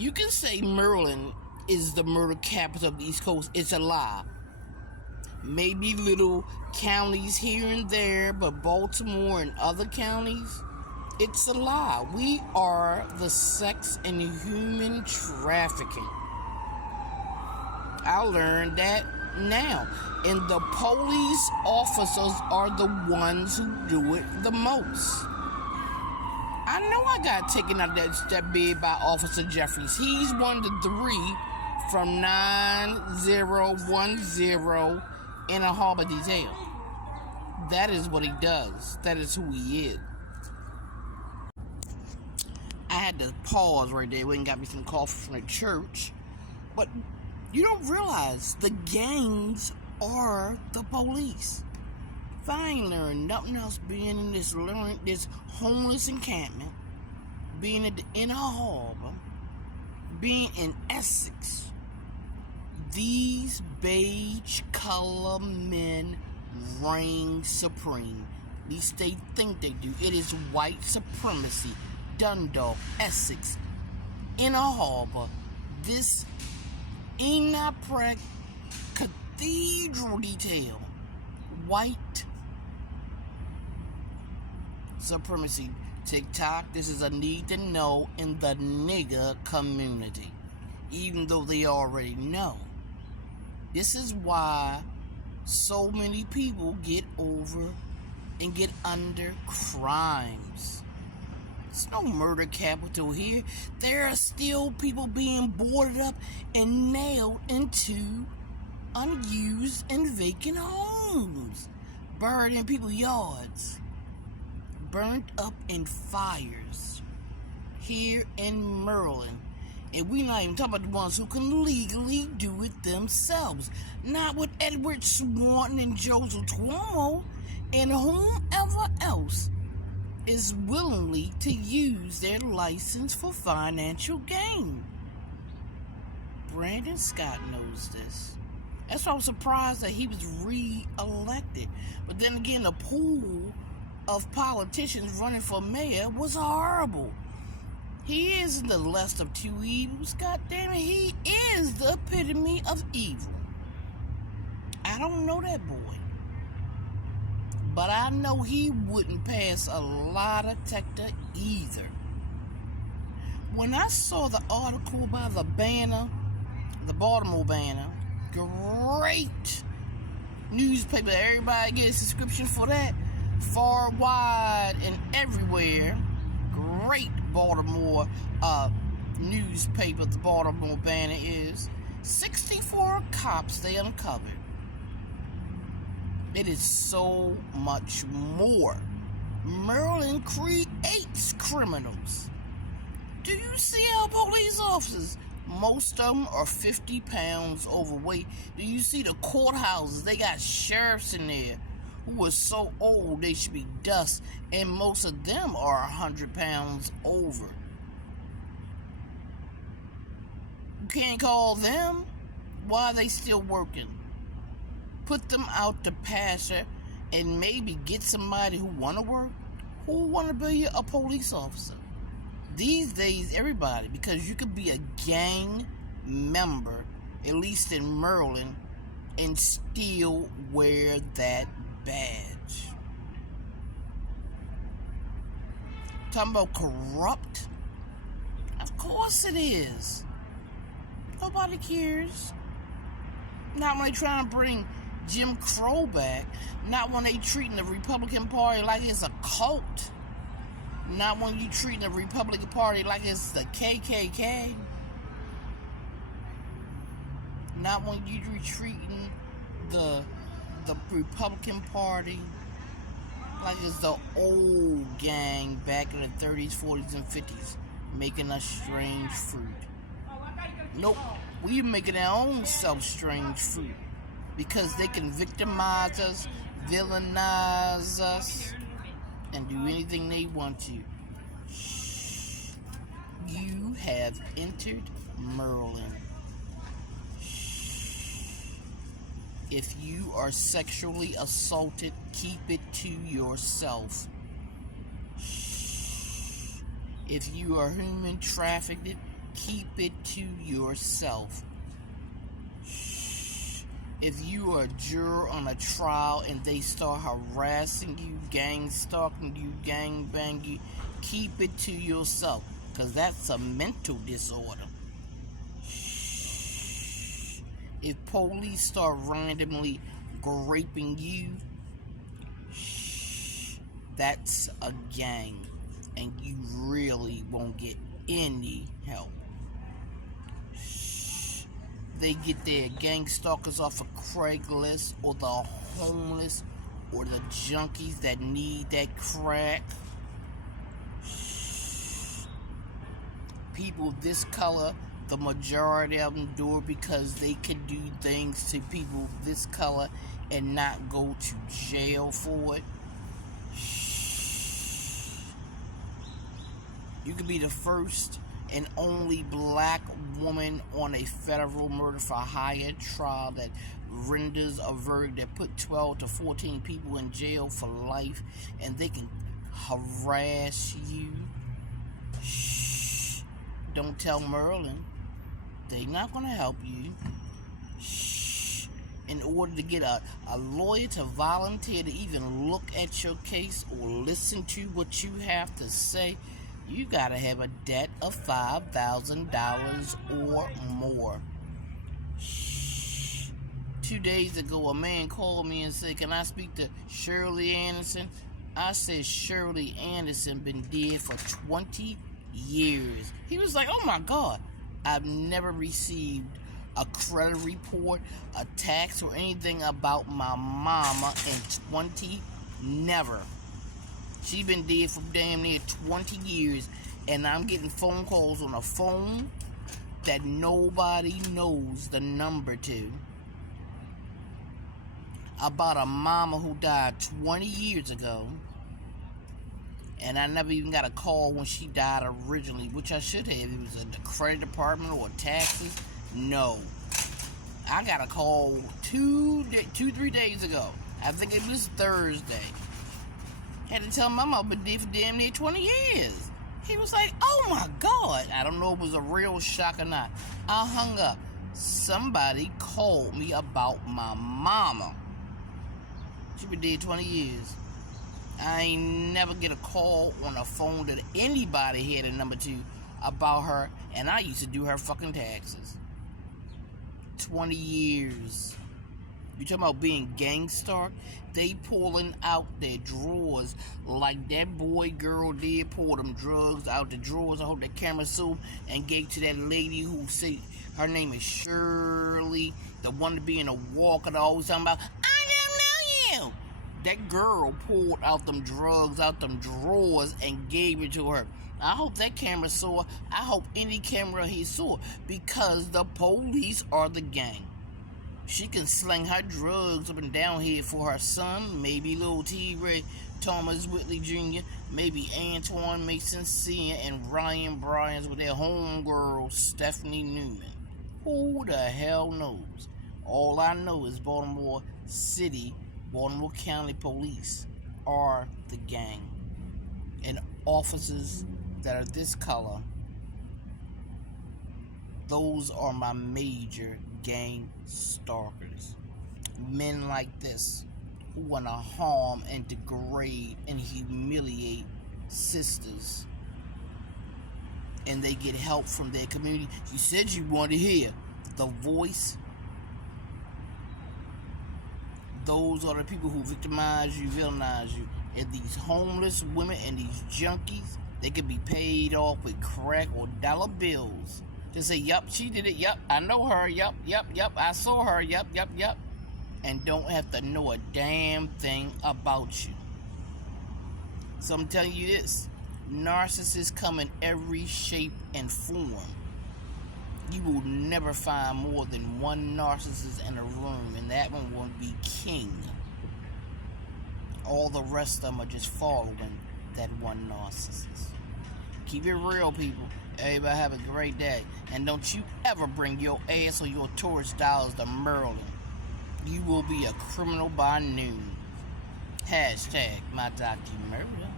You can say Maryland is the murder capital of the East Coast. It's a lie. Maybe little counties here and there, but Baltimore and other counties, it's a lie. We are the sex and human trafficking. I learned that now. And the police officers are the ones who do it the most. I know I got taken out that bed by Officer Jeffries. He's one of the 3 from 9010 in a harbor detail. That is what he does. That is who he is. I had to pause right there. Went and got me some coffee from the church. But you don't realize the gangs are the police. If I ain't learned nothing else being in this homeless encampment, being at the inner harbor, being in Essex, these beige color men reign supreme. At least they think they do. It is white supremacy. Dundalk, Essex, inner harbor, this Enoprec cathedral detail. White supremacy. TikTok, this is a need to know in the nigger community. Even though they already know. This is why so many people get over and get under crimes. There's no murder capital here. There are still people being boarded up and nailed into unused and vacant homes, buried in people's yards, burnt up in fires here in Maryland. And we're not even talking about the ones who can legally do it themselves. Not with Edward Swanton and Joseph Tuomo and whomever else is willingly to use their license for financial gain. Brandon Scott knows this. That's why I'm surprised that he was re-elected. But then again, the pool of politicians running for mayor was horrible. He isn't the less of two evils. God damn it, he is the epitome of evil. I don't know that boy. But I know he wouldn't pass a lie detector either. When I saw the article by the Banner, the Baltimore Banner, great newspaper, everybody gets a subscription for that, far wide and everywhere, great Baltimore newspaper, the Baltimore Banner is, 64 cops they uncovered. It is so much more. Maryland creates criminals. Do you see our police officers? Most of them are 50 pounds overweight. Do you see the courthouses? They got sheriffs in there who are so old they should be dust, and most of them are 100 pounds over. You can't call them. Why are they still working? Put them out to pasture and maybe get somebody who want to work, who want to be a police officer. These days, everybody, because you could be a gang member, at least in Maryland, and still wear that badge. Talking about corrupt? Of course it is. Nobody cares. Not when they trying to bring Jim Crow back. Not when they treating the Republican Party like it's a cult. Not when you treating the Republican Party like it's the KKK. Not when you treating the Republican Party like it's the old gang back in the 30s, 40s, and 50s, making us strange fruit. Nope, we making our own self-strange fruit because they can victimize us, villainize us, and do anything they want to. Shh. You have entered Maryland. Shh. If you are sexually assaulted, keep it to yourself. Shh. If you are human trafficked, keep it to yourself. If you are a juror on a trial and they start harassing you, gang stalking you, gang banging you, keep it to yourself, because that's a mental disorder. If police start randomly raping you, that's a gang, and you really won't get any help. They get their gang stalkers off of Craigslist, or the homeless, or the junkies that need that crack. People this color, the majority of them do it because they can do things to people this color and not go to jail for it. You could be the first and only black woman on a federal murder for hire trial that renders a verdict that put 12 to 14 people in jail for life, and they can harass you. Shh. Don't tell Maryland. They're not going to help you. Shh. In order to get a lawyer to volunteer to even look at your case or listen to what you have to say, you gotta have a debt of $5,000 or more. 2 days ago, a man called me and said, "Can I speak to Shirley Anderson?" I said, "Shirley Anderson been dead for 20 years. He was like, "Oh my God, I've never received a credit report, a tax, or anything about my mama in 20, never. She been dead for damn near 20 years, and I'm getting phone calls on a phone that nobody knows the number to about a mama who died 20 years ago, and I never even got a call when she died originally, which I should have. It was at the credit department or taxes. No. I got a call 3 days ago. I think it was Thursday. Had to tell my mama been dead for damn near 20 years. He was like, "Oh my God." I don't know if it was a real shock or not. I hung up. Somebody called me about my mama. She been dead 20 years. I ain't never get a call on a phone that anybody had a number to about her, and I used to do her fucking taxes. 20 years. You talking about being gangstar? They pulling out their drawers like that boy girl did, pull them drugs out the drawers. I hope the camera saw, and gave to that lady who said her name is Shirley, the one to be in a walker, always talking about, "I don't know you." That girl pulled out them drugs out them drawers and gave it to her. I hope that camera saw. I hope any camera he saw, because the police are the gang. She can sling her drugs up and down here for her son, maybe little T. Ray Thomas Whitley Jr., maybe Antoine Mason Sr., and Ryan Bryans with their homegirl, Stephanie Newman. Who the hell knows? All I know is Baltimore City, Baltimore County Police are the gang. And officers that are this color, those are my major gang stalkers. Men like this who want to harm and degrade and humiliate sisters, and they get help from their community. You said you wanted to hear the voice. Those are the people who victimize you, villainize you. And these homeless women and these junkies, they could be paid off with crack or dollar bills to say, "Yup, she did it. Yup, I know her. Yup, I saw her. Yup." And don't have to know a damn thing about you. So I'm telling you this, narcissists come in every shape and form. You will never find more than one narcissist in a room, and that one will be king. All the rest of them are just following that one narcissist. Keep it real, people. Everybody have a great day. And don't you ever bring your ass or your tourist dollars to Maryland. You will be a criminal by noon. # my documentary.